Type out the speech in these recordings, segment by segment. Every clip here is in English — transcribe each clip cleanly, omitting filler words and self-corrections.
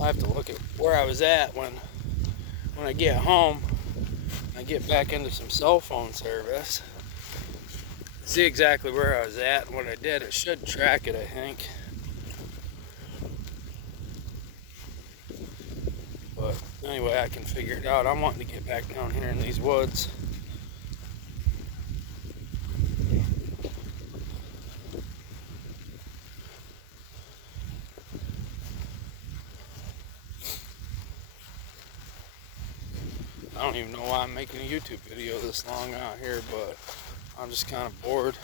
I have to look at where I was at when I get home. I get back into some cell phone service. See exactly where I was at and what I did. It should track it, I think. But anyway, I can figure it out. I'm wanting to get back down here in these woods. I don't even know why I'm making a YouTube video this long out here, but I'm just kind of bored.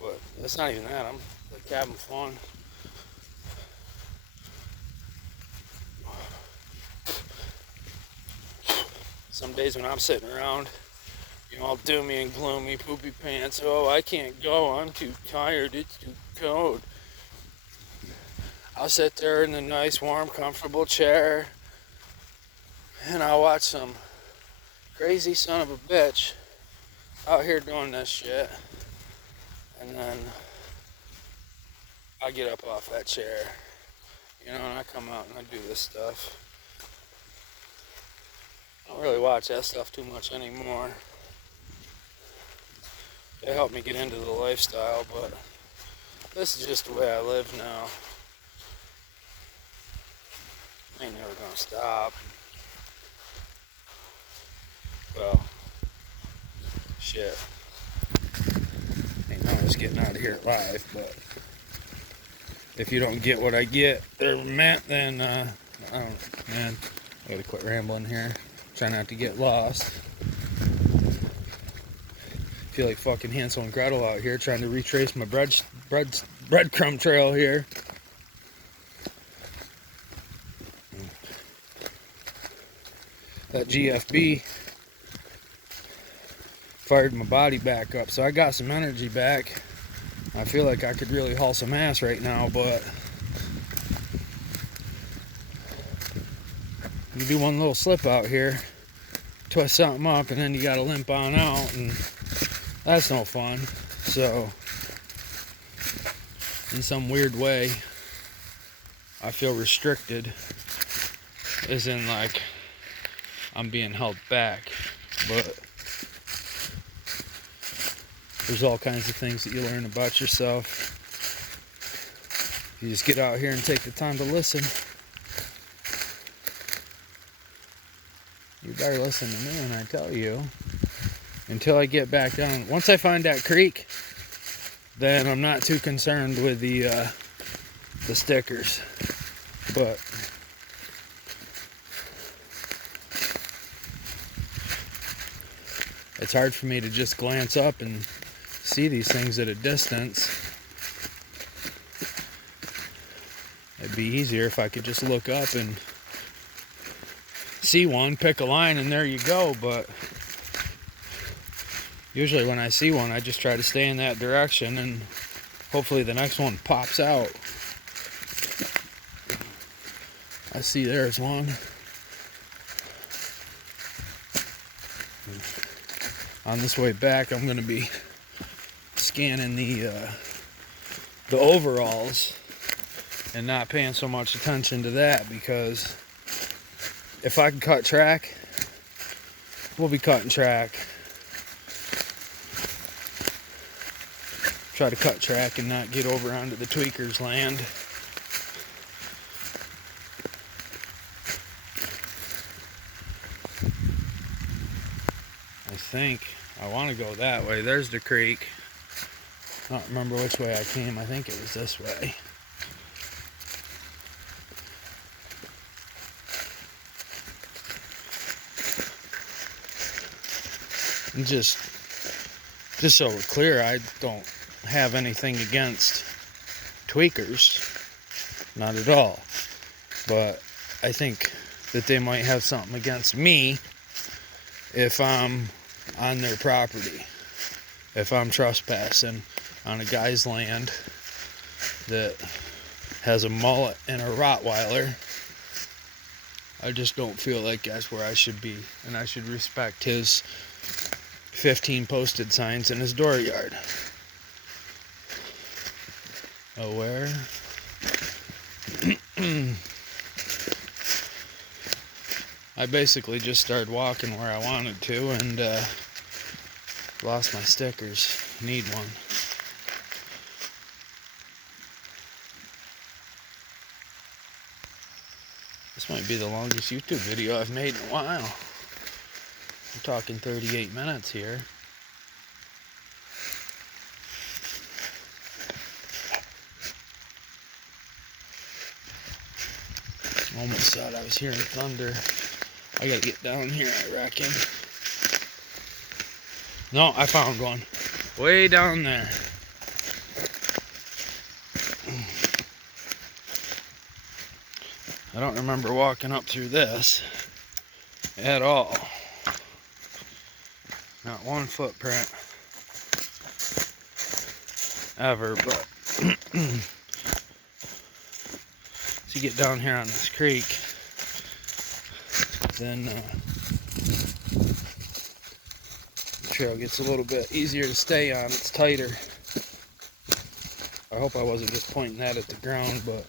But it's not even that. I'm like having fun. Some days when I'm sitting around, all doomy and gloomy, poopy pants. Oh, I can't go. I'm too tired. It's too cold. I'll sit there in the nice, warm, comfortable chair and I'll watch some crazy son of a bitch out here doing this shit. And then I get up off that chair, and I come out and I do this stuff. I don't really watch that stuff too much anymore. It helped me get into the lifestyle, but this is just the way I live now. I ain't never gonna stop. Well, shit. Ain't no just getting out of here alive, but if you don't get what I get or meant, then I don't, man, I gotta quit rambling here. Try not to get lost. Feel like fucking Hansel and Gretel out here trying to retrace my breadcrumb trail here. That GFB fired my body back up, so I got some energy back. I feel like I could really haul some ass right now, but you do one little slip out here, twist something up, and then you gotta limp on out, and that's no fun. So in some weird way, I feel restricted, as in like I'm being held back. But there's all kinds of things that you learn about yourself. You just get out here and take the time to listen. You better listen to me when I tell you. Until I get back down. Once I find that creek, then I'm not too concerned with the stickers. But it's hard for me to just glance up and see these things at a distance. It'd be easier if I could just look up and see one, pick a line, and there you go. But usually when I see one, I just try to stay in that direction, and hopefully the next one pops out. I see there's one. On this way back, I'm going to be scanning the overalls and not paying so much attention to that, because if I can cut track, we'll be cutting track. Try to cut track and not get over onto the tweakers' land. I want to go that way. There's the creek. I don't remember which way I came. I think it was this way. And just so we're clear, I don't have anything against tweakers. Not at all. But I think that they might have something against me if I'm on their property, if I'm trespassing on a guy's land that has a mullet and a Rottweiler. I just don't feel like that's where I should be, and I should respect his 15 posted signs in his dooryard. Oh, where? I basically just started walking where I wanted to and lost my stickers. Need one. This might be the longest YouTube video I've made in a while. I'm talking 38 minutes here. Almost thought I was hearing thunder. I gotta get down here, I reckon. No, I found one. Way down there. I don't remember walking up through this at all. Not one footprint ever, but as you get down here on this creek, then the trail gets a little bit easier to stay on. It's tighter. I hope I wasn't just pointing that at the ground, but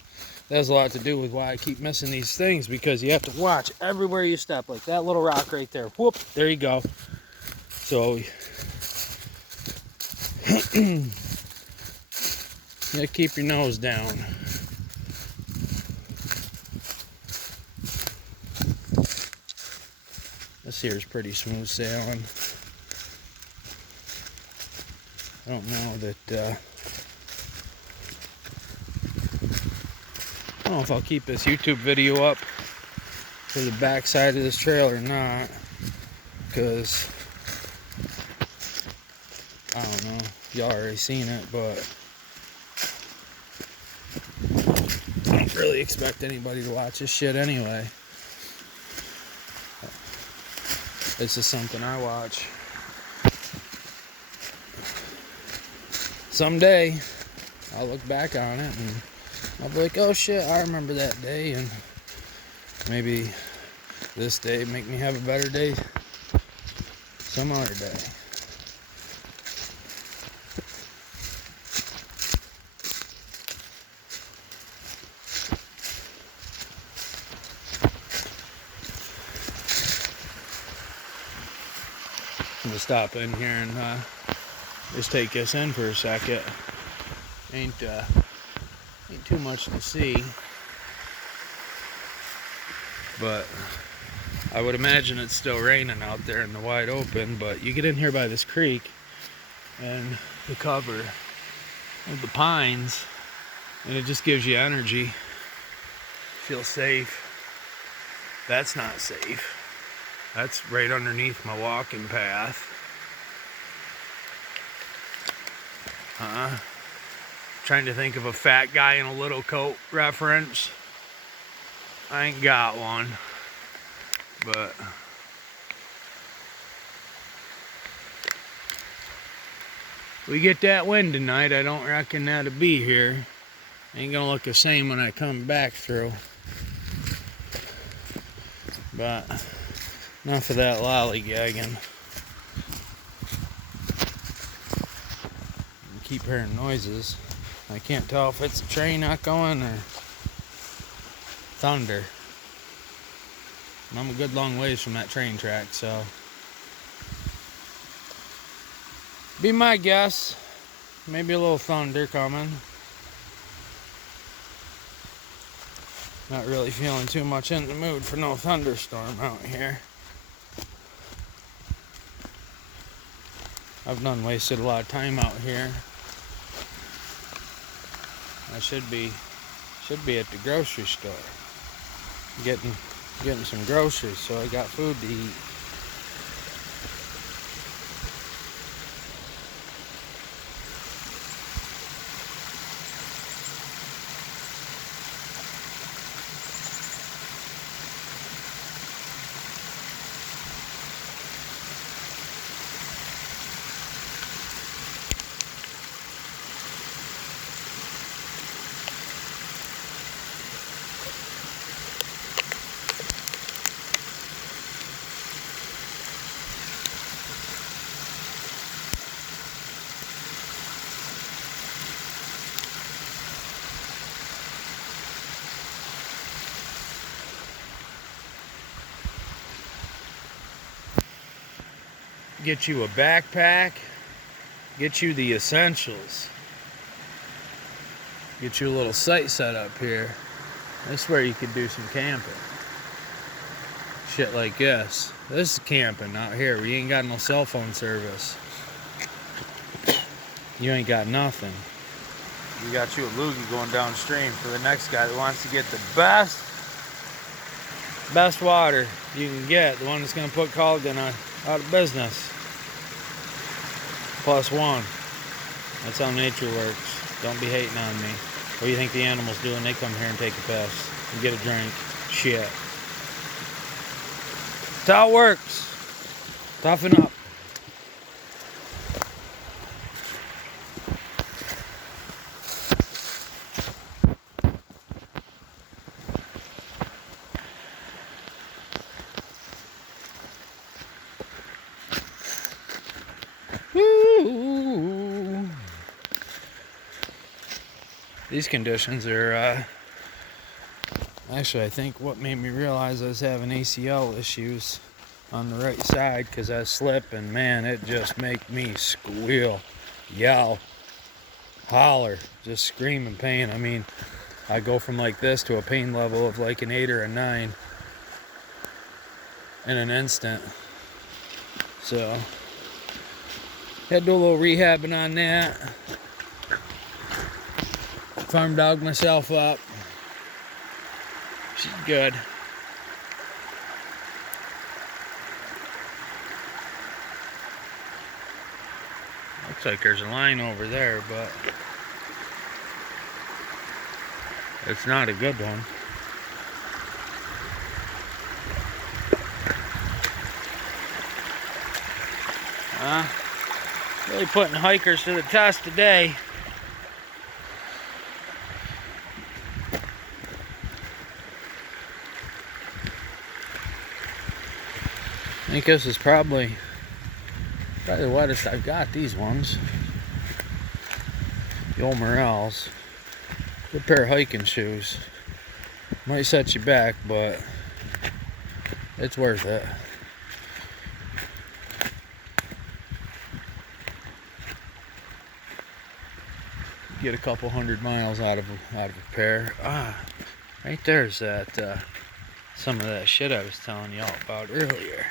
that has a lot to do with why I keep missing these things, because you have to watch everywhere you step. Like that little rock right there. Whoop, there you go. So you gotta keep your nose down. This here is pretty smooth sailing. I don't know that I don't know if I'll keep this YouTube video up for the back side of this trail or not, because I don't know, y'all already seen it, but I don't really expect anybody to watch this shit anyway. This is something I watch. Someday I'll look back on it and I'll be like, oh shit, I remember that day, and maybe this day make me have a better day some other day. I'm gonna stop in here and just take this in for a second. Ain't too much to see, but I would imagine it's still raining out there in the wide open. But you get in here by this creek and the cover of the pines, and it just gives you energy. Feel safe. That's not safe. That's right underneath my walking path. Trying to think of a fat guy in a little coat reference. I ain't got one, but we get that wind tonight. I don't reckon that'll be here. Ain't gonna look the same when I come back through. But enough of that lollygagging. Keep hearing noises. I can't tell if it's a train not going or thunder. I'm a good long ways from that train track, so be my guess. Maybe a little thunder coming. Not really feeling too much in the mood for no thunderstorm out here. I've done wasted a lot of time out here. I should be at the grocery store getting some groceries, so I got food to eat. get you a backpack, get you the essentials, get you a little site set up here. This is where you could do some camping. Shit like this. This is camping out here. We ain't got no cell phone service. You ain't got nothing. You got you a loogie going downstream for the next guy that wants to get the best water you can get. The one that's going to put Colgan out of business. +1. That's how nature works. Don't be hating on me. What do you think the animals do when they come here and take a piss and get a drink? Shit. That's how it works. Toughen up. Woo. These conditions are actually, I think what made me realize I was having ACL issues on the right side, because I slip and man, it just make me squeal, yell, holler, just scream in pain. I mean, I go from like this to a pain level of like an 8 or a 9 in an instant. So had to do a little rehabbing on that. Farm dog myself up. She's good. Looks like there's a line over there, but it's not a good one. Really putting hikers to the test today. I think this is probably the wettest I've got, these ones. The old Morels. Good pair of hiking shoes. Might set you back, but it's worth it. Get a couple 100 miles out of a pair. Right there's that some of that shit I was telling y'all about earlier.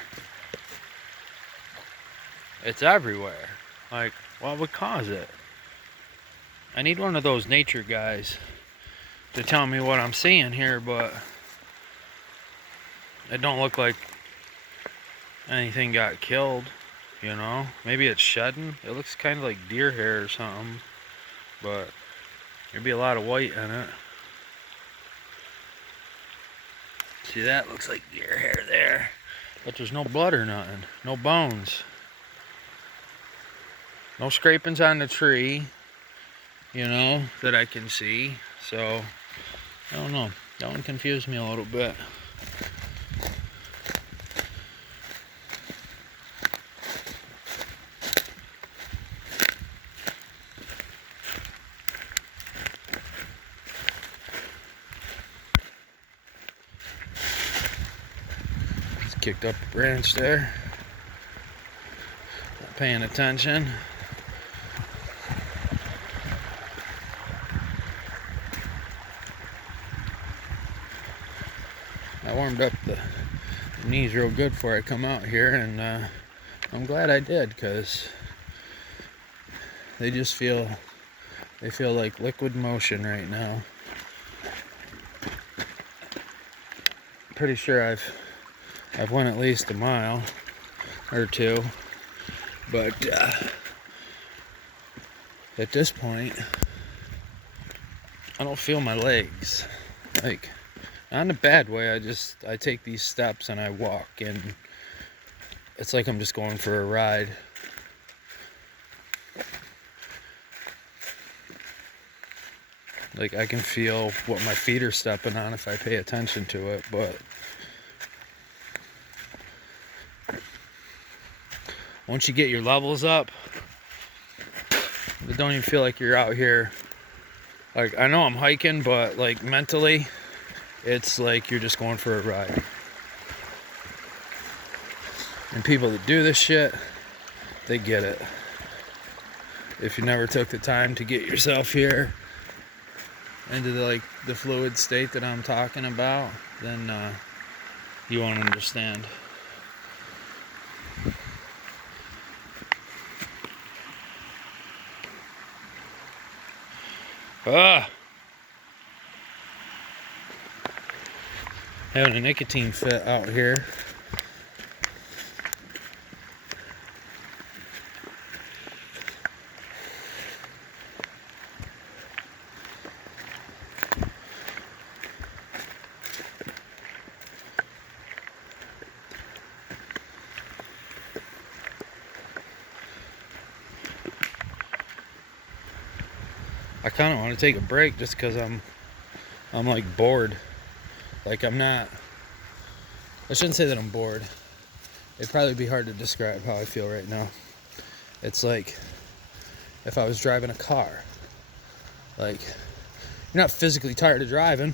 It's everywhere. Like, what would cause it? I need one of those nature guys to tell me what I'm seeing here, but it don't look like anything got killed, you know? Maybe it's shedding. It looks kind of like deer hair or something, but there'd be a lot of white in it. See, that looks like deer hair there, but there's no blood or nothing, no bones. No scrapings on the tree, you know, that I can see. So, I don't know. That one confused me a little bit. Just kicked up a branch there. Not paying attention. I warmed up the knees real good before I come out here, and I'm glad I did, because they just feel like liquid motion right now. Pretty sure I've went at least a mile or two, but at this point I don't feel my legs. Like, not in a bad way, I take these steps and I walk, and it's like I'm just going for a ride. Like, I can feel what my feet are stepping on if I pay attention to it, but once you get your levels up, it don't even feel like you're out here. Like, I know I'm hiking, but like mentally, it's like you're just going for a ride. And people that do this shit, they get it. If you never took the time to get yourself here into the fluid state that I'm talking about, then you won't understand. Having a nicotine fit out here. I kind of want to take a break just because I'm like bored. Like I'm not. I shouldn't say that I'm bored. It'd probably be hard to describe how I feel right now. It's like if I was driving a car. Like you're not physically tired of driving.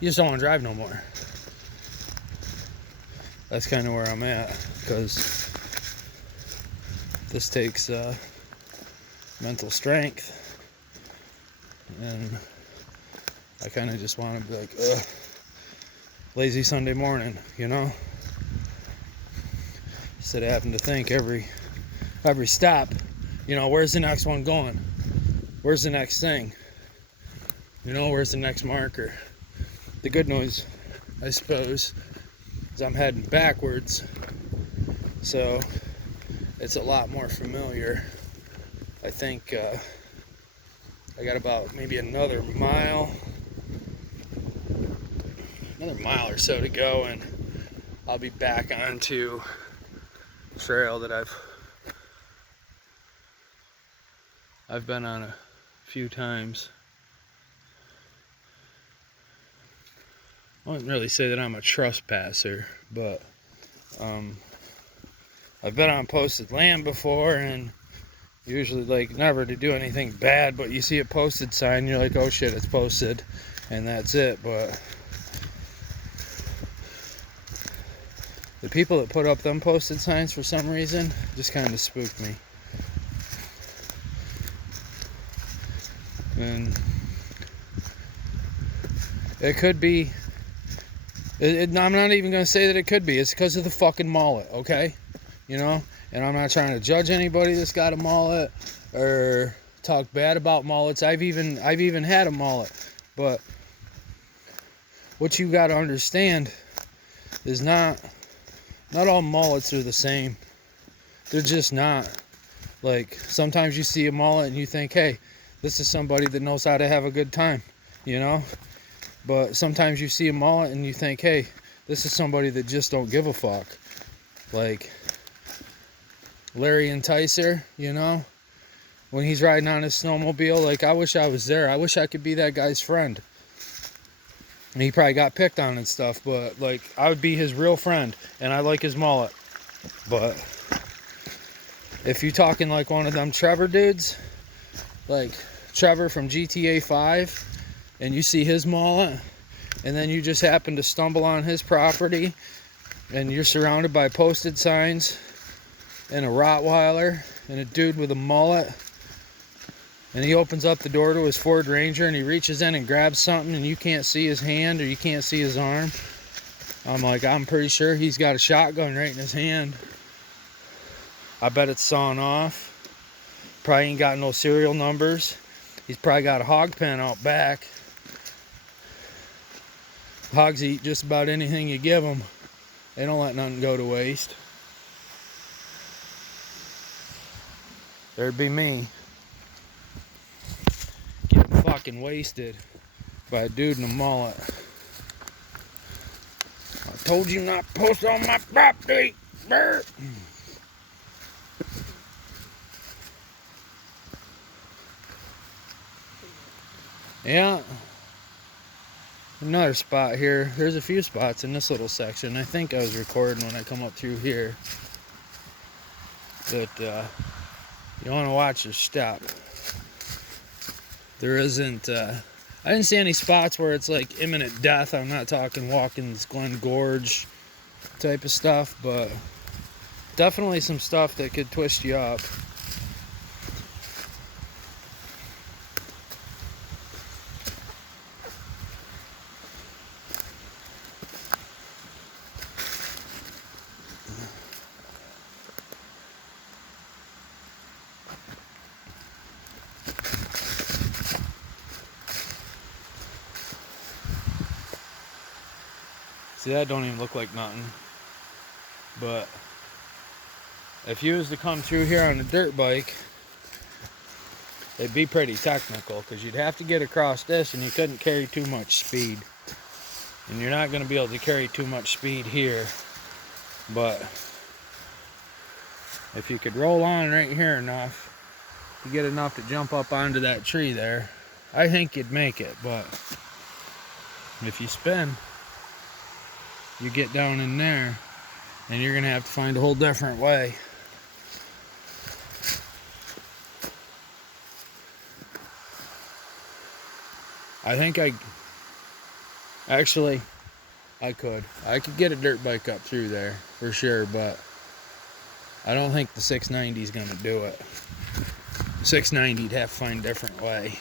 You just don't want to drive no more. That's kind of where I'm at, because this takes mental strength. And I kind of just want to be like, ugh, lazy Sunday morning, you know? Instead of having to think every stop, you know, where's the next one going? Where's the next thing? You know, where's the next marker? The good news, I suppose, is I'm heading backwards, so it's a lot more familiar. I think I got about maybe another mile or so to go, and I'll be back onto trail that I've been on a few times. I wouldn't really say that I'm a trespasser, but I've been on posted land before, and usually like never to do anything bad, but you see a posted sign, you're like, oh shit, it's posted, and that's it. But the people that put up them posted signs, for some reason, just kind of spooked me. And it could be, I'm not even going to say that it could be. It's because of the fucking mullet, okay? You know? And I'm not trying to judge anybody that's got a mullet or talk bad about mullets. I've even had a mullet. But what you got to understand is not all mullets are the same. They're just not. Like, sometimes you see a mullet and you think, hey, this is somebody that knows how to have a good time, you know? But sometimes you see a mullet and you think, hey, this is somebody that just don't give a fuck. Like Larry Enticer, you know? When he's riding on his snowmobile, like, I wish I was there. I wish I could be that guy's friend. And he probably got picked on and stuff, but, like, I would be his real friend, and I like his mullet. But if you're talking like one of them Trevor dudes, like Trevor from GTA 5, and you see his mullet, and then you just happen to stumble on his property, and you're surrounded by posted signs, and a Rottweiler, and a dude with a mullet, and he opens up the door to his Ford Ranger, and he reaches in and grabs something, and you can't see his hand, or you can't see his arm. I'm like, I'm pretty sure he's got a shotgun right in his hand. I bet it's sawn off. Probably ain't got no serial numbers. He's probably got a hog pen out back. Hogs eat just about anything you give them. They don't let nothing go to waste. There'd be me getting fucking wasted by a dude in a mullet. I told you not to post on my property. Brr. Yeah. Another spot here. There's a few spots in this little section. I think I was recording when I come up through here. But you want to watch your step. There isn't, I didn't see any spots where it's like imminent death. I'm not talking Watkins Glen Gorge type of stuff, but definitely some stuff that could twist you up. See, that don't even look like nothing. But if you was to come through here on a dirt bike, it'd be pretty technical, because you'd have to get across this and you couldn't carry too much speed. And you're not going to be able to carry too much speed here. But if you could roll on right here enough to get enough to jump up onto that tree there, I think you'd make it. But if you spin, you get down in there and you're going to have to find a whole different way. I think I could get a dirt bike up through there for sure, but I don't think the 690 is going to do it. 690'd have to find a different way,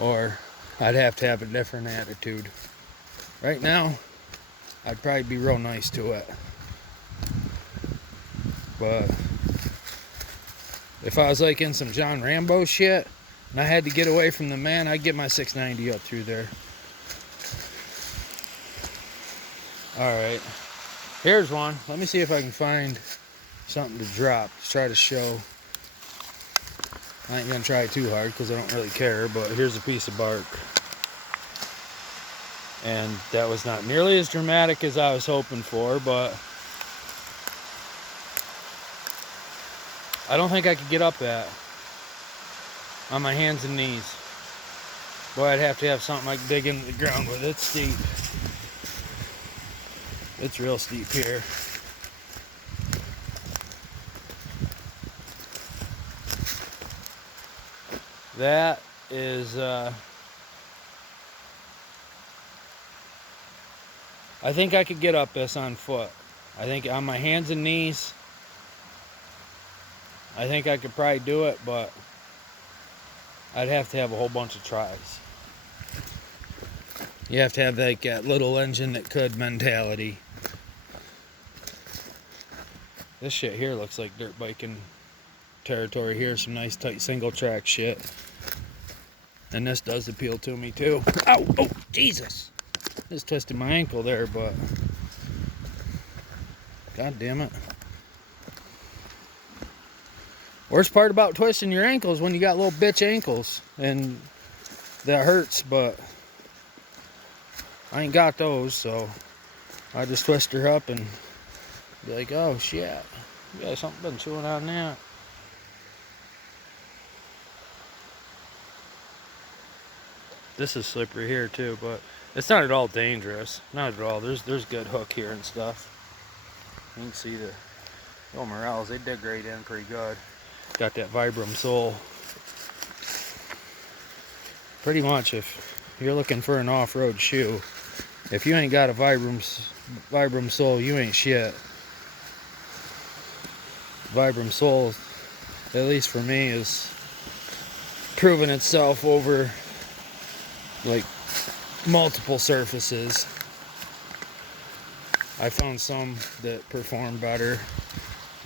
or I'd have to have a different attitude. Right now, I'd probably be real nice to it, but if I was like in some John Rambo shit and I had to get away from the man, I'd get my 690 up through there. Alright, here's one. Let me see if I can find something to drop to try to show. I ain't gonna try too hard because I don't really care, but here's a piece of bark. And that was not nearly as dramatic as I was hoping for, but I don't think I could get up that on my hands and knees. Boy, I'd have to have something like dig into the ground with. It's steep. It's real steep here. That is, I think I could get up this on foot. I think on my hands and knees, I think I could probably do it, but I'd have to have a whole bunch of tries. You have to have like that little engine that could mentality. This shit here looks like dirt biking territory here. Some nice tight single track shit. And this does appeal to me too. Ow! Oh, Jesus! Just twisted my ankle there, but God damn it. Worst part about twisting your ankles when you got little bitch ankles, and that hurts, but I ain't got those, so I just twist her up and be like, oh shit, yeah, something been chewing on that. This is slippery here too, but it's not at all dangerous. Not at all. There's good hook here and stuff. You can see the morels, they dig right in pretty good. Got that Vibram sole. Pretty much, if you're looking for an off-road shoe, if you ain't got a Vibram sole, you ain't shit. Vibram sole, at least for me, is proven itself over like multiple surfaces. I found some that perform better,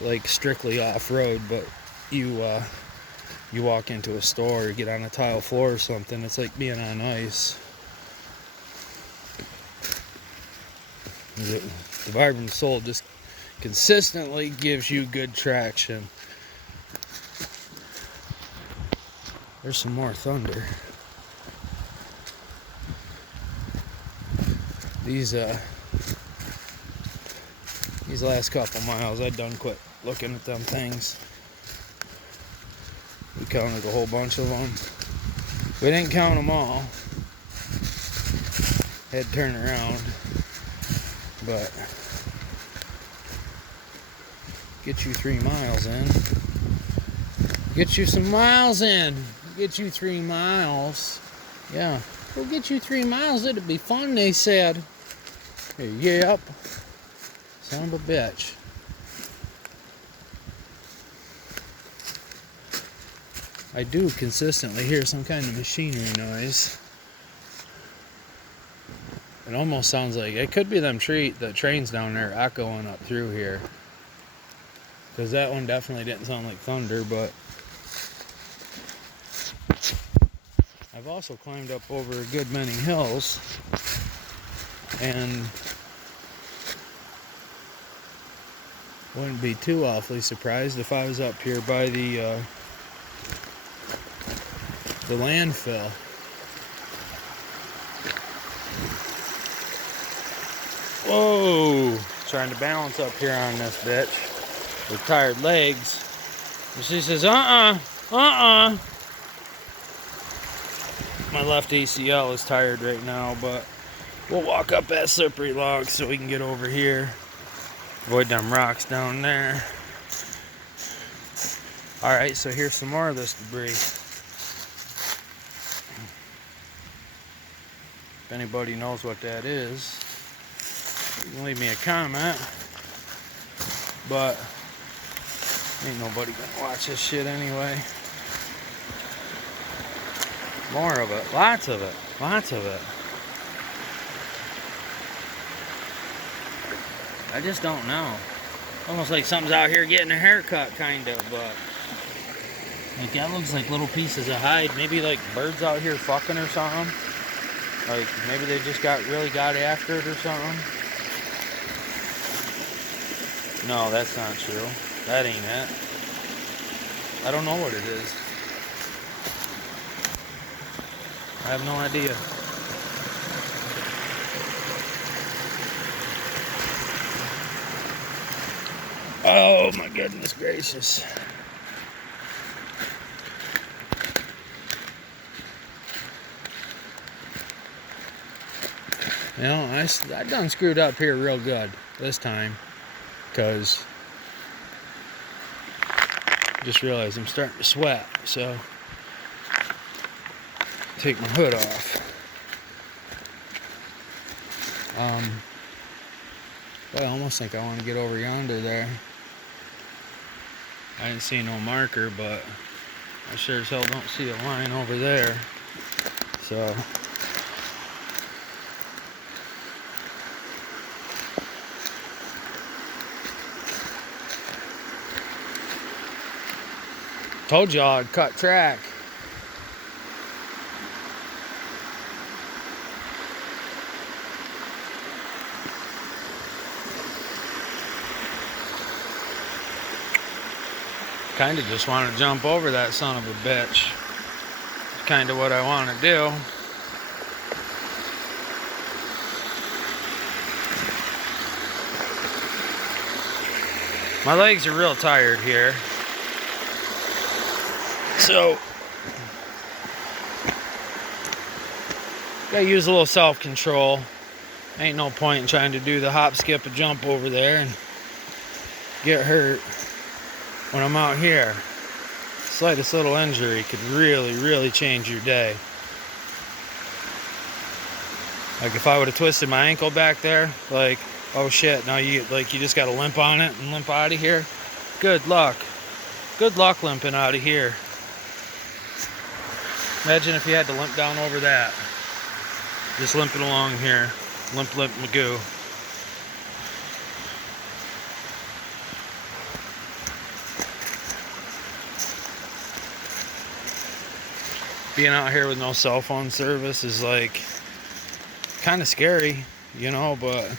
like strictly off-road, but you walk into a store or get on a tile floor or something, it's like being on ice. The Vibram sole just consistently gives you good traction. There's some more thunder. These last couple miles, I done quit looking at them things. We counted a whole bunch of them. We didn't count them all. Had to turn around, but get you 3 miles in. Get you some miles in. Get you 3 miles. Yeah, we'll get you 3 miles. It'll be fun, they said. Yep. Son of a bitch. I do consistently hear some kind of machinery noise. It almost sounds like it could be them the trains down there echoing up through here. Because that one definitely didn't sound like thunder, but I've also climbed up over a good many hills and wouldn't be too awfully surprised if I was up here by the landfill. Whoa! Trying to balance up here on this bitch with tired legs. And she says, My left ACL is tired right now, but we'll walk up that slippery log so we can get over here. Avoid them rocks down there. Alright, so here's some more of this debris. If anybody knows what that is, you can leave me a comment. But ain't nobody gonna watch this shit anyway. More of it. Lots of it. Lots of it. I just don't know. Almost like something's out here getting a haircut, kind of, but like that looks like little pieces of hide. Maybe like birds out here fucking or something. Like maybe they just really got after it or something. No, that's not true. That ain't it. I don't know what it is. I have no idea. Oh my goodness gracious. You know, I done screwed up here real good this time, because just realized I'm starting to sweat, so take my hood off. I almost think I want to get over yonder there. I didn't see no marker, but I sure as hell don't see a line over there. So told y'all I'd cut track. Kind of just want to jump over that son of a bitch. It's kind of what I want to do. My legs are real tired here. So, gotta use a little self-control. Ain't no point in trying to do the hop, skip, and jump over there and get hurt when I'm out here. Slightest little injury could really, really change your day. Like if I would have twisted my ankle back there, like, oh shit, now you just gotta limp on it and limp out of here. Good luck. Good luck limping out of here. Imagine if you had to limp down over that. Just limping along here. Limp Magoo. Being out here with no cell phone service is like kind of scary, you know, but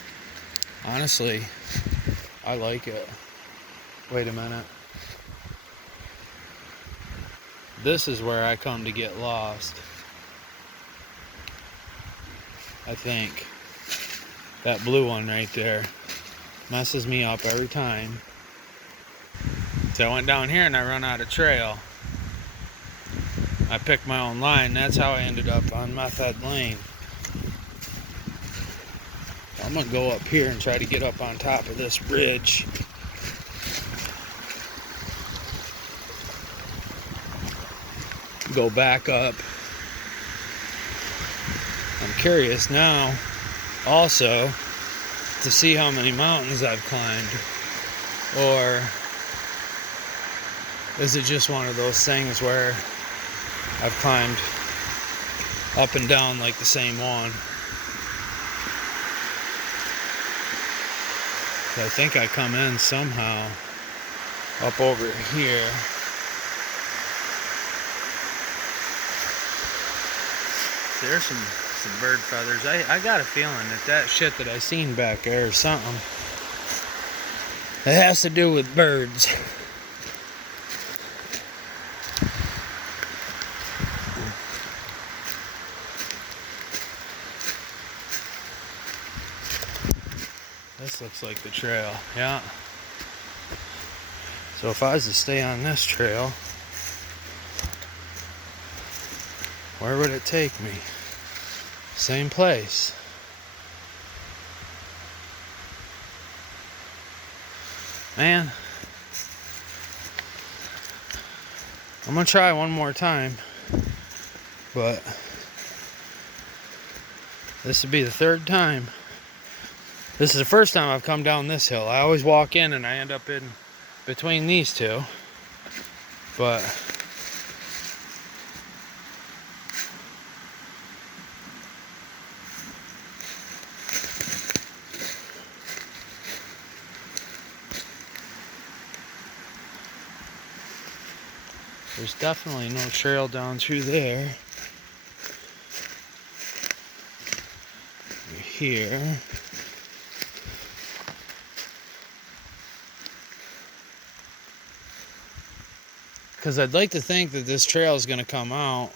honestly, I like it. Wait a minute. This is where I come to get lost. I think that blue one right there messes me up every time. So I went down here and I run out of trail. I picked my own line. That's how I ended up on Meth Head Lane. I'm gonna go up here and try to get up on top of this bridge. Go back up. I'm curious now also to see how many mountains I've climbed, or is it just one of those things where I've climbed up and down like the same one? I think I come in somehow up over here. There's some bird feathers. I got a feeling that shit that I seen back there is something that has to do with birds. This looks like the trail, yeah. So if I was to stay on this trail, where would it take me? Same place. Man, I'm gonna try one more time, but this would be the third time. This is the first time I've come down this hill. I always walk in and I end up in between these two, but there's definitely no trail down through there. Here. Because I'd like to think that this trail is going to come out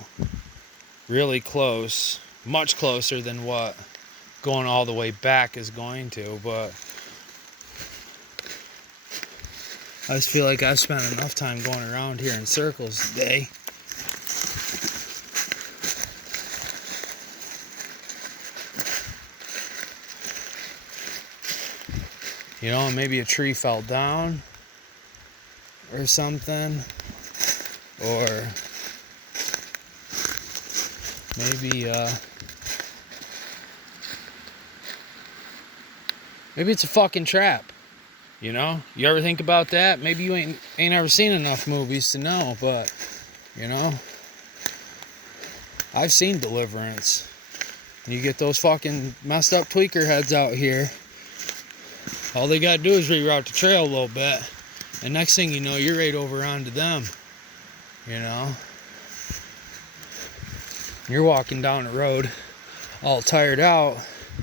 really close, much closer than what going all the way back is going to, but I just feel like I've spent enough time going around here in circles today. You know, maybe a tree fell down or something. Or maybe it's a fucking trap. You know? You ever think about that? Maybe you ain't ever seen enough movies to know, but you know, I've seen Deliverance. You get those fucking messed up tweaker heads out here. All they gotta do is reroute the trail a little bit, and next thing you know, you're right over onto them. You know, you're walking down the road all tired out,